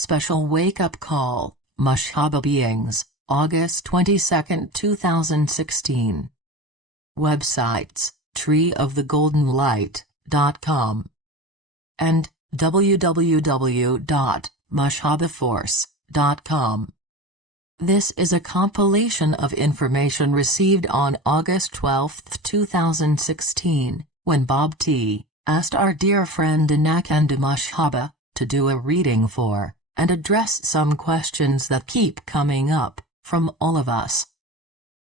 Special Wake-Up Call, Mushh Haba Beings, August 22, 2016. Websites, treeofthegoldenlight.com and www.mushhabaforce.com. This is a compilation of information received on August 12, 2016, when Bob T. asked our dear friend Anakhanda Mushaba to do a reading for and address some questions that keep coming up from all of us.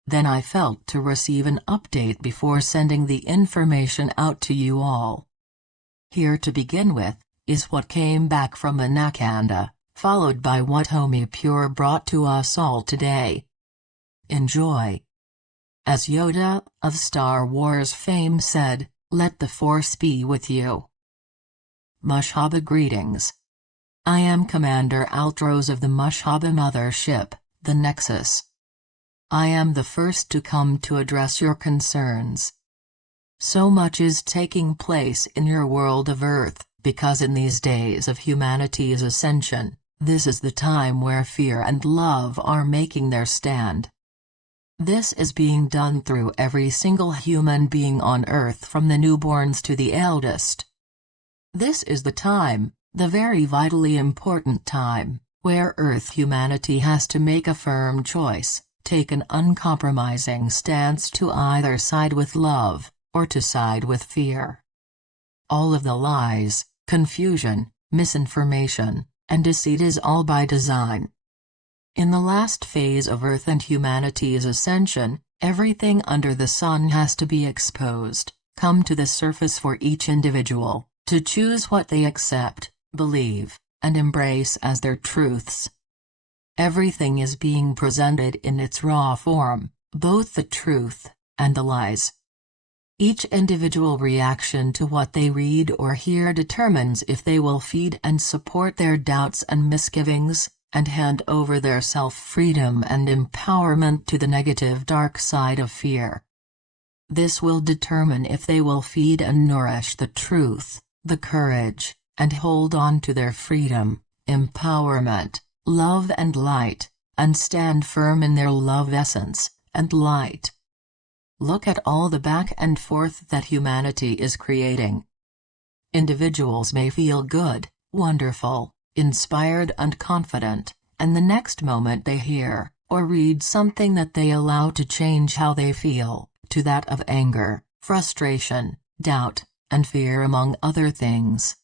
Then I felt to receive an update before sending the information out to you all. Here to begin with is what came back from Anakhanda, followed by what Omi Pure brought to us all today. Enjoy. As Yoda of Star Wars fame said, "Let the Force be with you." Mushh Haba greetings. I am Commander Alros of the Mushh Haba mothership, the Nexus. I am the first to come to address your concerns. So much is taking place in your world of Earth, because in these days of humanity's ascension, this is the time where fear and love are making their stand. This is being done through every single human being on Earth, from the newborns to the eldest. This is the time, the very vitally important time, where Earth humanity has to make a firm choice, take an uncompromising stance to either side with love, or to side with fear. All of the lies, confusion, misinformation, and deceit is all by design. In the last phase of Earth and humanity's ascension, everything under the sun has to be exposed, come to the surface for each individual to choose what they accept, believe, and embrace as their truths. Everything is being presented in its raw form, both the truth and the lies. Each individual reaction to what they read or hear determines if they will feed and support their doubts and misgivings, and hand over their self-freedom and empowerment to the negative dark side of fear. This will determine if they will feed and nourish the truth, the courage, and hold on to their freedom, empowerment, love and light, and stand firm in their love essence and light. Look at all the back and forth that humanity is creating. Individuals may feel good, wonderful, inspired and confident, and the next moment they hear or read something that they allow to change how they feel, to that of anger, frustration, doubt, and fear, among other things.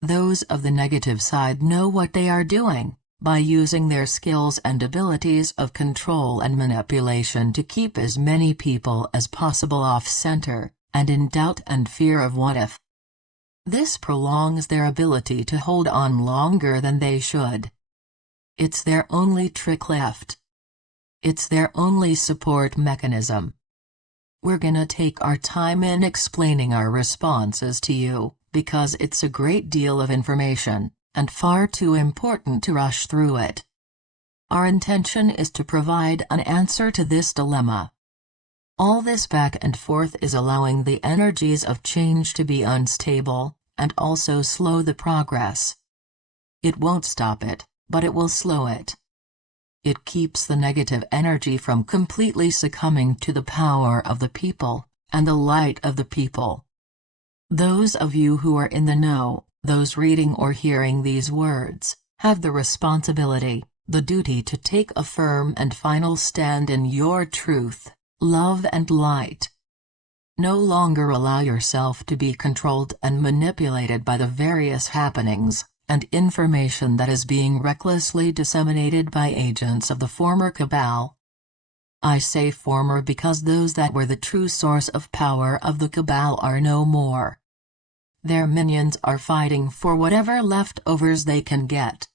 Those of the negative side know what they are doing, by using their skills and abilities of control and manipulation to keep as many people as possible off-center, and in doubt and fear of what if. This prolongs their ability to hold on longer than they should. It's their only trick left. It's their only support mechanism. We're gonna take our time in explaining our responses to you, because it's a great deal of information, and far too important to rush through it. Our intention is to provide an answer to this dilemma. All this back and forth is allowing the energies of change to be unstable, and also slow the progress. It won't stop it, but it will slow it. It keeps the negative energy from completely succumbing to the power of the people, and the light of the people. Those of you who are in the know, those reading or hearing these words, have the responsibility, the duty to take a firm and final stand in your truth, love and light. No longer allow yourself to be controlled and manipulated by the various happenings and information that is being recklessly disseminated by agents of the former cabal. I say former because those that were the true source of power of the cabal are no more. Their minions are fighting for whatever leftovers they can get.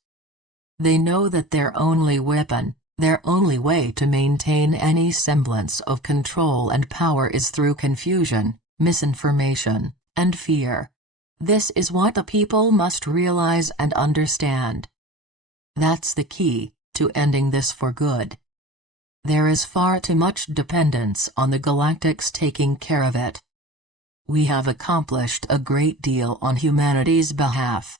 They know that their only weapon, their only way to maintain any semblance of control and power is through confusion, misinformation, and fear. This is what the people must realize and understand. That's the key to ending this for good. There is far too much dependence on the Galactics taking care of it. We have accomplished a great deal on humanity's behalf.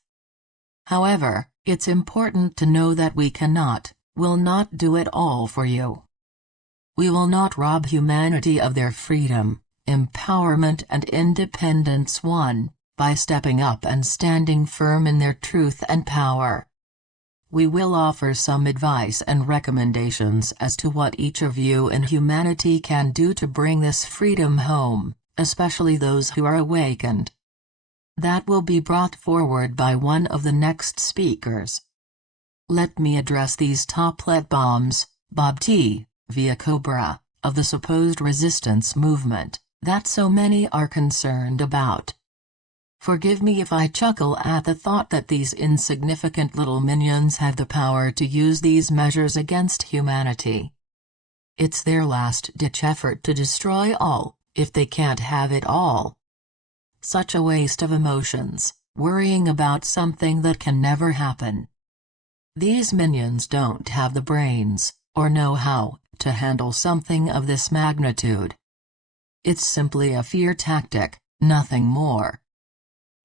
However, It's important to know that we will not do it all for you. We will not rob humanity of their freedom, empowerment and independence by stepping up and standing firm in their truth and power. We will offer some advice and recommendations as to what each of you in humanity can do to bring this freedom home, especially those who are awakened. That will be brought forward by one of the next speakers. Let me address these toplet bombs, Bob T, via Cobra, of the supposed resistance movement that so many are concerned about. Forgive me if I chuckle at the thought that these insignificant little minions have the power to use these measures against humanity. It's their last-ditch effort to destroy all, if they can't have it all. Such a waste of emotions, worrying about something that can never happen. These minions don't have the brains, or know how, to handle something of this magnitude. It's simply a fear tactic, nothing more.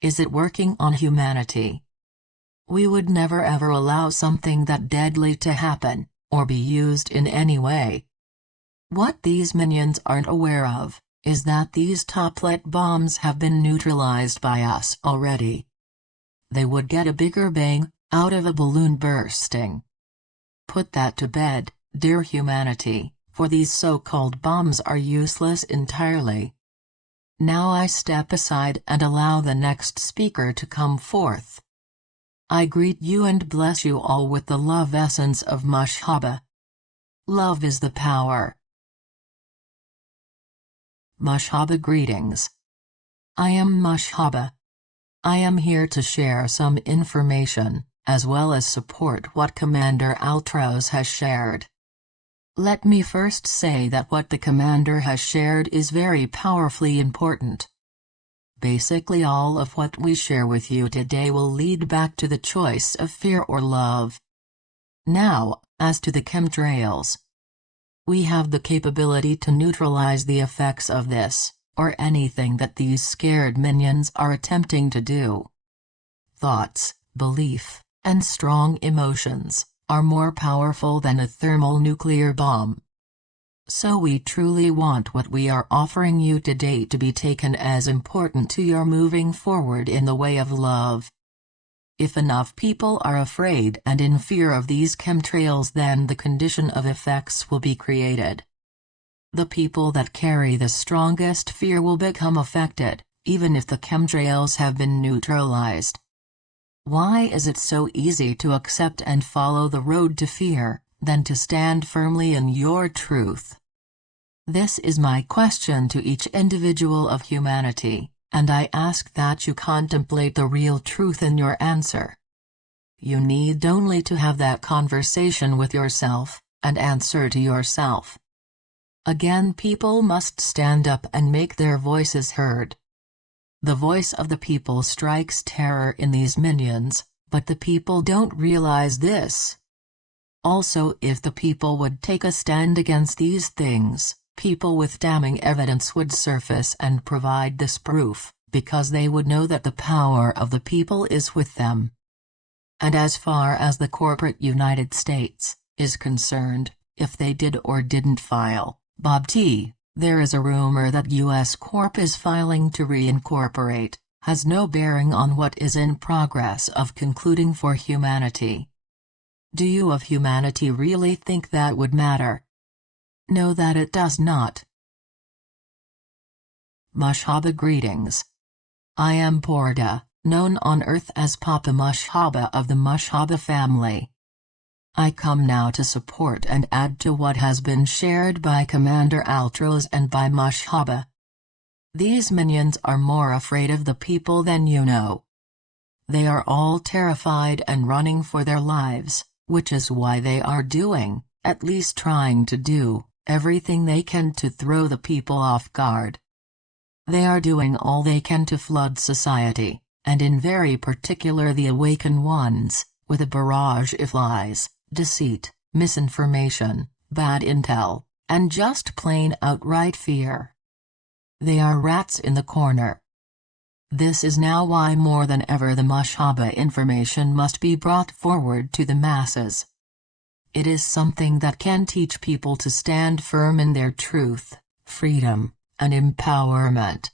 Is it working on humanity? We would never ever allow something that deadly to happen, or be used in any way. What these minions aren't aware of, is that these toplet bombs have been neutralized by us already. They would get a bigger bang out of a balloon bursting. Put that to bed, dear humanity, for these so-called bombs are useless entirely. Now I step aside and allow the next speaker to come forth. I greet you and bless you all with the love essence of Mushh Haba. Love is the power. Mushh Haba greetings. I am Mushh Haba. I am here to share some information, as well as support what Commander Alros has shared. Let me first say that what the Commander has shared is very powerfully important. Basically all of what we share with you today will lead back to the choice of fear or love. Now, as to the chemtrails. We have the capability to neutralize the effects of this, or anything that these scared minions are attempting to do. Thoughts, belief, and strong emotions are more powerful than a thermonuclear bomb. So we truly want what we are offering you today to be taken as important to your moving forward in the way of love. If enough people are afraid and in fear of these chemtrails, then the condition of effects will be created. The people that carry the strongest fear will become affected, even if the chemtrails have been neutralized. Why is it so easy to accept and follow the road to fear, than to stand firmly in your truth? This is my question to each individual of humanity, and I ask that you contemplate the real truth in your answer. You need only to have that conversation with yourself, and answer to yourself. Again, people must stand up and make their voices heard. The voice of the people strikes terror in these minions, but the people don't realize this. Also, if the people would take a stand against these things, people with damning evidence would surface and provide this proof, because they would know that the power of the people is with them. And as far as the corporate United States is concerned, if they did or didn't file, Bob T, there is a rumor that US Corp is filing to reincorporate, has no bearing on what is in progress of concluding for humanity. Do you of humanity really think that would matter? Know that it does not. Mushh Haba greetings. I am Pora, known on Earth as Papa Mushh Haba of the Mushh Haba family. I come now to support and add to what has been shared by Commander Alros and by Mushh Haba. These minions are more afraid of the people than you know. They are all terrified and running for their lives, which is why they are doing, at least trying to do, everything they can to throw the people off guard. They are doing all they can to flood society, and in very particular the awakened ones, with a barrage of lies, deceit, misinformation, bad intel, and just plain outright fear. They are rats in the corner. This is now why more than ever the Mushh Haba information must be brought forward to the masses. It is something that can teach people to stand firm in their truth, freedom, and empowerment.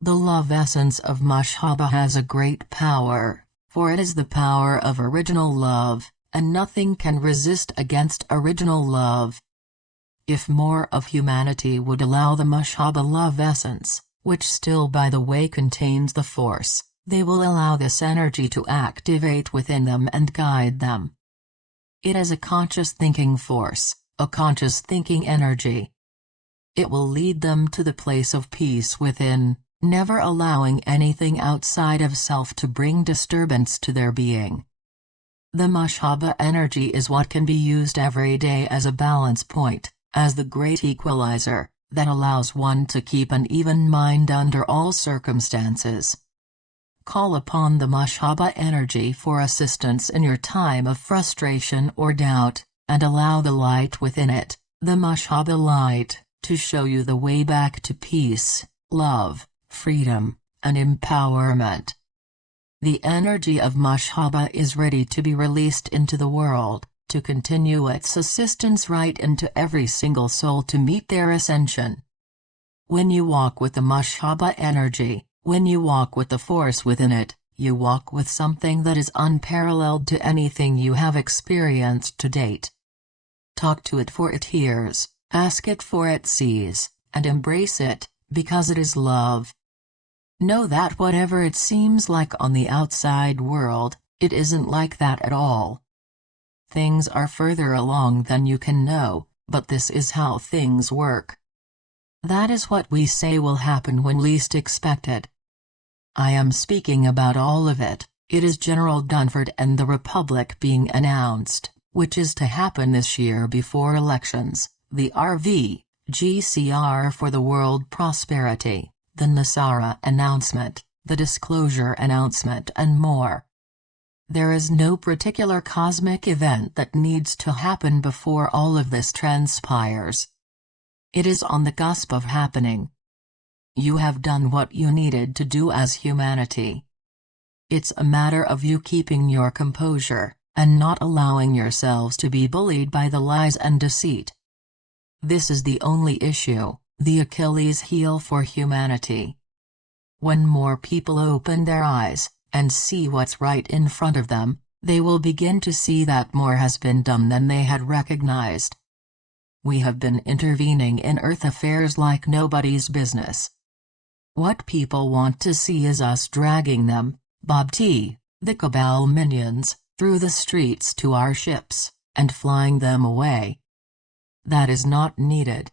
The love essence of Mushh Haba has a great power, for it is the power of original love, and nothing can resist against original love. If more of humanity would allow the Mushh Haba love essence, which still by the way contains the force, they will allow this energy to activate within them and guide them. It is a conscious thinking force, a conscious thinking energy. It will lead them to the place of peace within, never allowing anything outside of self to bring disturbance to their being. The Mushh Haba energy is what can be used every day as a balance point, as the great equalizer, that allows one to keep an even mind under all circumstances. Call upon the Mushh Haba energy for assistance in your time of frustration or doubt, and allow the light within it, the Mushh Haba light, to show you the way back to peace, love, freedom, and empowerment. The energy of Mushh Haba is ready to be released into the world, to continue its assistance right into every single soul to meet their ascension. When you walk with the Mushh Haba energy, when you walk with the force within it, you walk with something that is unparalleled to anything you have experienced to date. Talk to it for it hears, ask it for it sees, and embrace it, because it is love. Know that whatever it seems like on the outside world, it isn't like that at all. Things are further along than you can know, but this is how things work. That is what we say will happen when least expected. I am speaking about all of it. It is General Dunford and the Republic being announced, which is to happen this year before elections, the GCR for the world prosperity, the NESARA announcement, the disclosure announcement and more. There is no particular cosmic event that needs to happen before all of this transpires. It is on the cusp of happening. You have done what you needed to do as humanity. It's a matter of you keeping your composure, and not allowing yourselves to be bullied by the lies and deceit. This is the only issue, the Achilles heel for humanity. When more people open their eyes, and see what's right in front of them, they will begin to see that more has been done than they had recognized. We have been intervening in Earth affairs like nobody's business. What people want to see is us dragging them, Bob T, the Cabal minions, through the streets to our ships, and flying them away. That is not needed.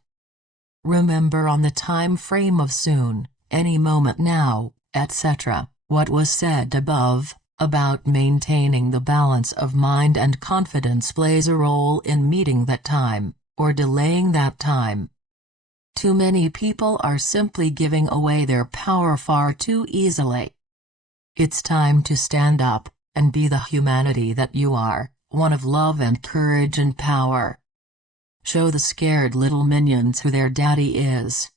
Remember on the time frame of soon, any moment now, etc., what was said above, about maintaining the balance of mind and confidence plays a role in meeting that time, or delaying that time. Too many people are simply giving away their power far too easily. It's time to stand up, and be the humanity that you are, one of love and courage and power. Show the scared little minions who their daddy is.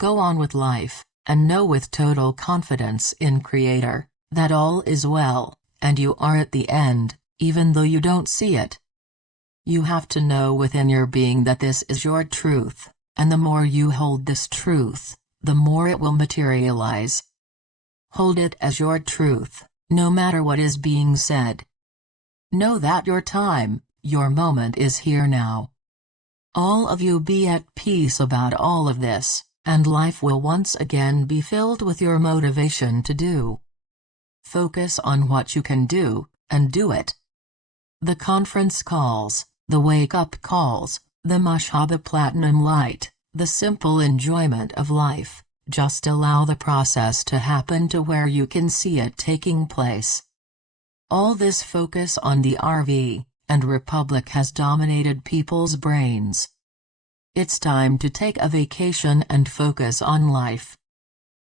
Go on with life, and know with total confidence in Creator, that all is well, and you are at the end, even though you don't see it. You have to know within your being that this is your truth, and the more you hold this truth, the more it will materialize. Hold it as your truth, no matter what is being said. Know that your time, your moment is here now. All of you be at peace about all of this, and life will once again be filled with your motivation to do. Focus on what you can do, and do it. The conference calls, the wake-up calls, the Mushh Haba Platinum Light, the simple enjoyment of life, just allow the process to happen to where you can see it taking place. All this focus on the RV and Republic has dominated people's brains. It's time to take a vacation and focus on life.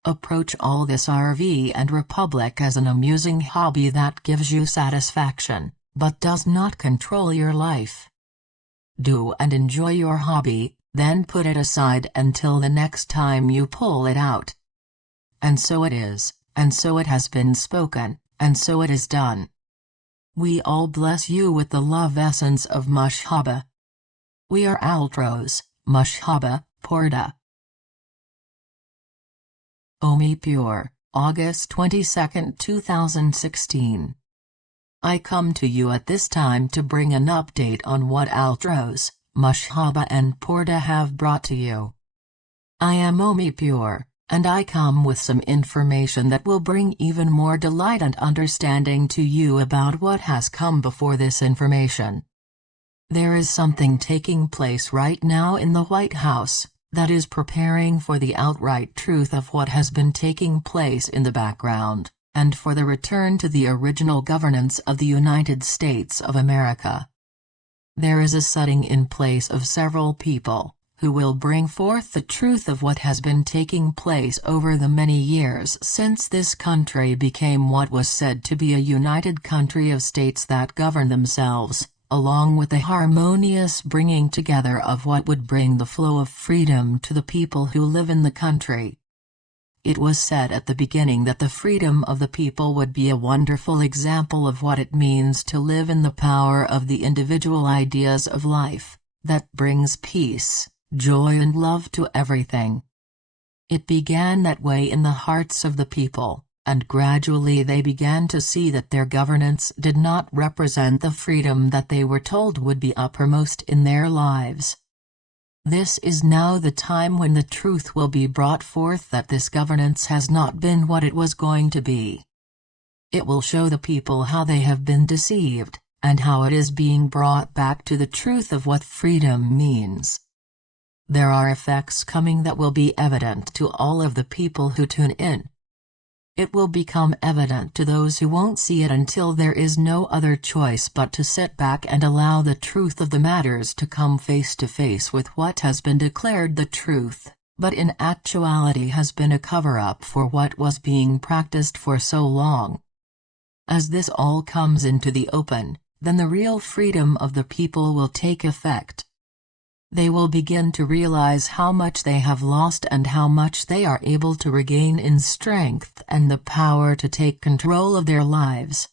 Approach all this RV and Republic as an amusing hobby that gives you satisfaction, but does not control your life. Do and enjoy your hobby, then put it aside until the next time you pull it out. And so it is, and so it has been spoken, and so it is done. We all bless you with the love essence of Mushh Haba. We are Alros, Mushh Haba, Pora. Omi Pure, August 22, 2016. I come to you at this time to bring an update on what Alros, Mushh Haba and Pora have brought to you. I am Omi Pure, and I come with some information that will bring even more delight and understanding to you about what has come before this information. There is something taking place right now in the White House that is preparing for the outright truth of what has been taking place in the background, and for the return to the original governance of the United States of America. There is a setting in place of several people who will bring forth the truth of what has been taking place over the many years since this country became what was said to be a united country of states that govern themselves, along with the harmonious bringing together of what would bring the flow of freedom to the people who live in the country. It was said at the beginning that the freedom of the people would be a wonderful example of what it means to live in the power of the individual ideas of life, that brings peace, joy and love to everything. It began that way in the hearts of the people, and gradually they began to see that their governance did not represent the freedom that they were told would be uppermost in their lives. This is now the time when the truth will be brought forth that this governance has not been what it was going to be. It will show the people how they have been deceived, and how it is being brought back to the truth of what freedom means. There are effects coming that will be evident to all of the people who tune in. It will become evident to those who won't see it until there is no other choice but to sit back and allow the truth of the matters to come face to face with what has been declared the truth, but in actuality has been a cover-up for what was being practiced for so long. As this all comes into the open, then the real freedom of the people will take effect. They will begin to realize how much they have lost and how much they are able to regain in strength and the power to take control of their lives.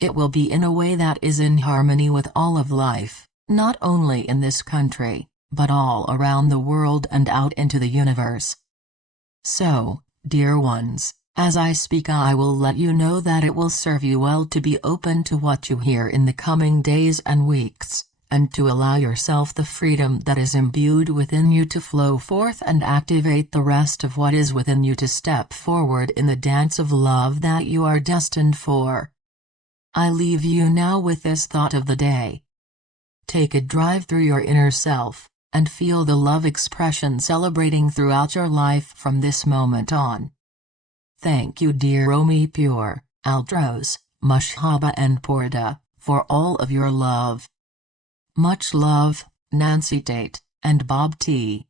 It will be in a way that is in harmony with all of life, not only in this country, but all around the world and out into the universe. So, dear ones, as I speak I will let you know that it will serve you well to be open to what you hear in the coming days and weeks, and to allow yourself the freedom that is imbued within you to flow forth and activate the rest of what is within you to step forward in the dance of love that you are destined for. I leave you now with this thought of the day. Take a drive through your inner self, and feel the love expression celebrating throughout your life from this moment on. Thank you dear Omi Pure, Alros, Mushh Haba and Pora, for all of your love. Much love, Nancy Tate, and Bob T.